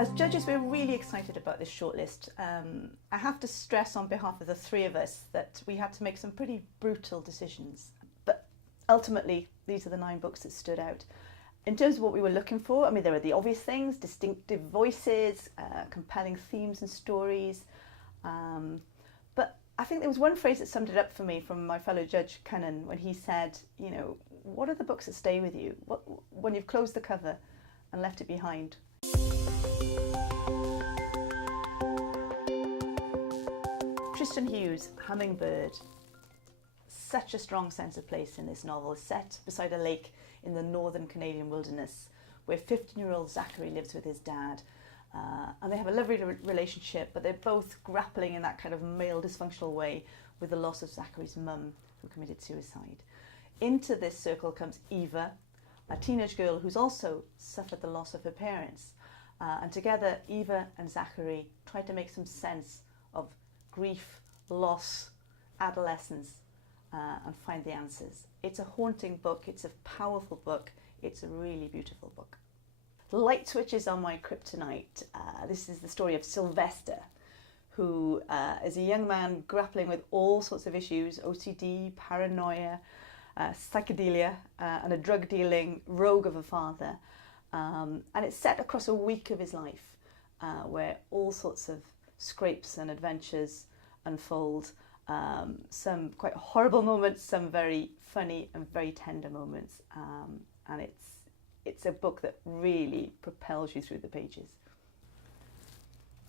As judges, we're really excited about this shortlist. I have to stress on behalf of the three of us that we had to make some pretty brutal decisions. But ultimately, these are the 9 books that stood out. In terms of what we were looking for, I mean, there are the obvious things: distinctive voices, compelling themes and stories. But I think there was one phrase that summed it up for me from my fellow judge, Cwmni, when he said, you know, what are the books that stay with you? When you've closed the cover and left it behind? Tristan Hughes' Hummingbird. Such a strong sense of place in this novel, set beside a lake in the northern Canadian wilderness, where 15-year-old Zachary lives with his dad. And they have a lovely relationship, but they're both grappling in that kind of male dysfunctional way with the loss of Zachary's mum, who committed suicide. Into this circle comes Eva, a teenage girl who's also suffered the loss of her parents. And together, Eva and Zachary try to make some sense of grief, loss, adolescence, and find the answers. It's a haunting book, it's a powerful book, it's a really beautiful book. Light switches on my kryptonite. This is the story of Sylvester, who is a young man grappling with all sorts of issues: OCD, paranoia, psychedelia, and a drug-dealing rogue of a father. And it's set across a week of his life, where all sorts of scrapes and adventures unfold. Some quite horrible moments, some very funny and very tender moments. And it's a book that really propels you through the pages.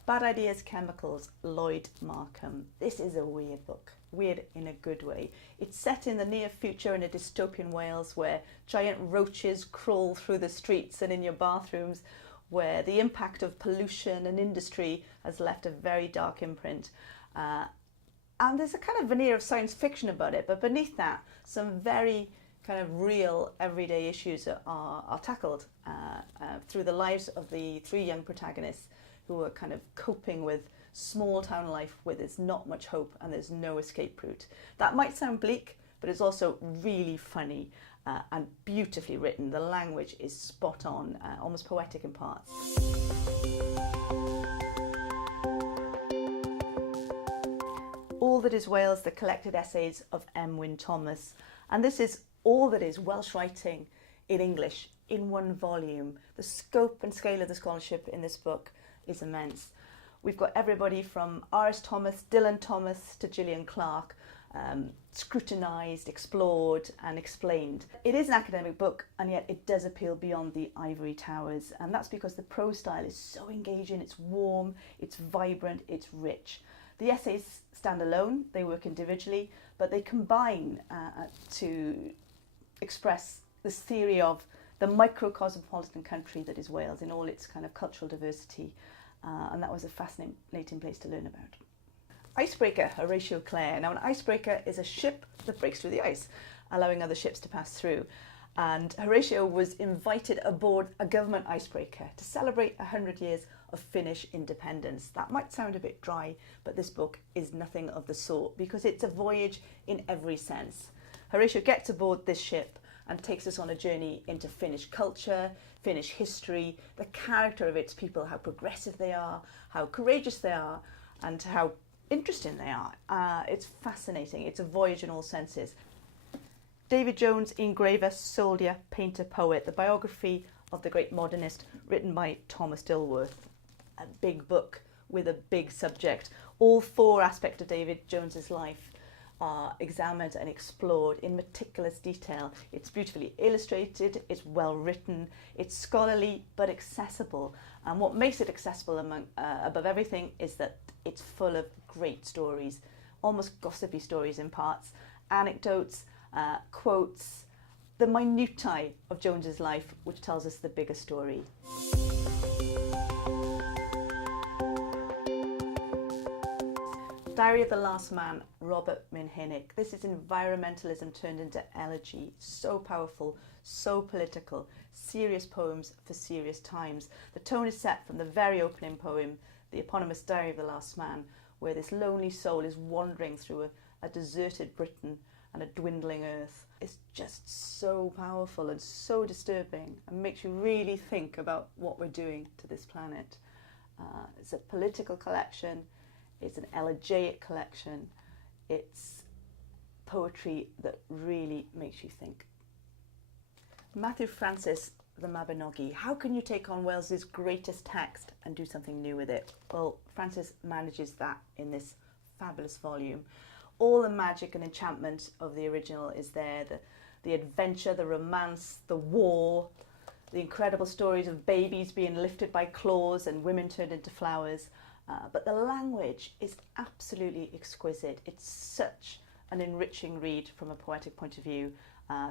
Bad Ideas, Chemicals, Lloyd Markham. This is a weird book, weird in a good way. It's set in the near future in a dystopian Wales, where giant roaches crawl through the streets and in your bathrooms, where the impact of pollution and industry has left a very dark imprint. And there's a kind of veneer of science fiction about it, but beneath that, some very kind of real everyday issues are tackled through the lives of the 3 young protagonists, who are kind of coping with small town life where there's not much hope and there's no escape route. That might sound bleak, but it's also really funny and beautifully written. The language is spot on, almost poetic in parts. All That Is Wales, the collected essays of M. Wyn Thomas. And this is all that is Welsh writing in English in one volume. The scope and scale of the scholarship in this book is immense. We've got everybody from R.S. Thomas, Dylan Thomas to Gillian Clarke, scrutinised, explored and explained. It is an academic book, and yet it does appeal beyond the ivory towers, and that's because the prose style is so engaging. It's warm, it's vibrant, it's rich. The essays stand alone, they work individually, but they combine to express this theory of the microcosmopolitan country that is Wales in all its kind of cultural diversity, and that was a fascinating place to learn about. Icebreaker, Horatio Clare. Now, an icebreaker is a ship that breaks through the ice, allowing other ships to pass through. And Horatio was invited aboard a government icebreaker to celebrate 100 years of Finnish independence. That might sound a bit dry, but this book is nothing of the sort, because it's a voyage in every sense. Horatio gets aboard this ship and takes us on a journey into Finnish culture, Finnish history, the character of its people, how progressive they are, how courageous they are, and how interesting they are. It's fascinating. It's a voyage in all senses. David Jones, engraver, soldier, painter, poet, the biography of the great modernist, written by Thomas Dilworth. A big book with a big subject. All 4 aspects of David Jones's life are examined and explored in meticulous detail. It's beautifully illustrated, it's well written, it's scholarly but accessible. And what makes it accessible above everything is that it's full of great stories, almost gossipy stories in parts, anecdotes, quotes, the minutiae of Jones's life, which tells us the bigger story. Diary of the Last Man, Robert Minhinnick. This is environmentalism turned into elegy. So powerful, so political, serious poems for serious times. The tone is set from the very opening poem, the eponymous Diary of the Last Man, where this lonely soul is wandering through a deserted Britain and a dwindling earth. It's just so powerful and so disturbing, and makes you really think about what we're doing to this planet. It's a political collection, it's an elegiac collection, it's poetry that really makes you think. Matthew Francis, The Mabinogi. How can you take on Wales's greatest text and do something new with it? Well, Francis manages that in this fabulous volume. All the magic and enchantment of the original is there. The adventure, the romance, the war, the incredible stories of babies being lifted by claws and women turned into flowers. But the language is absolutely exquisite. It's such an enriching read from a poetic point of view.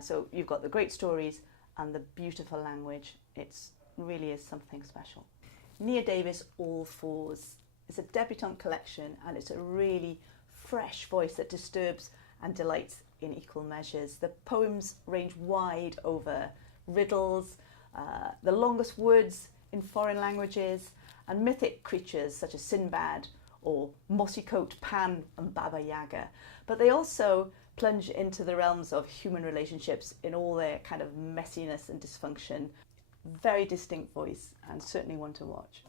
So you've got the great stories and the beautiful language. It really is something special. Nia Davis, All Fours. It's a debutante collection and it's a really fresh voice that disturbs and delights in equal measures. The poems range wide over riddles, the longest words in foreign languages, and mythic creatures such as Sinbad or mossy coat Pan and Baba Yaga. But they also plunge into the realms of human relationships in all their kind of messiness and dysfunction. Very distinct voice and certainly one to watch.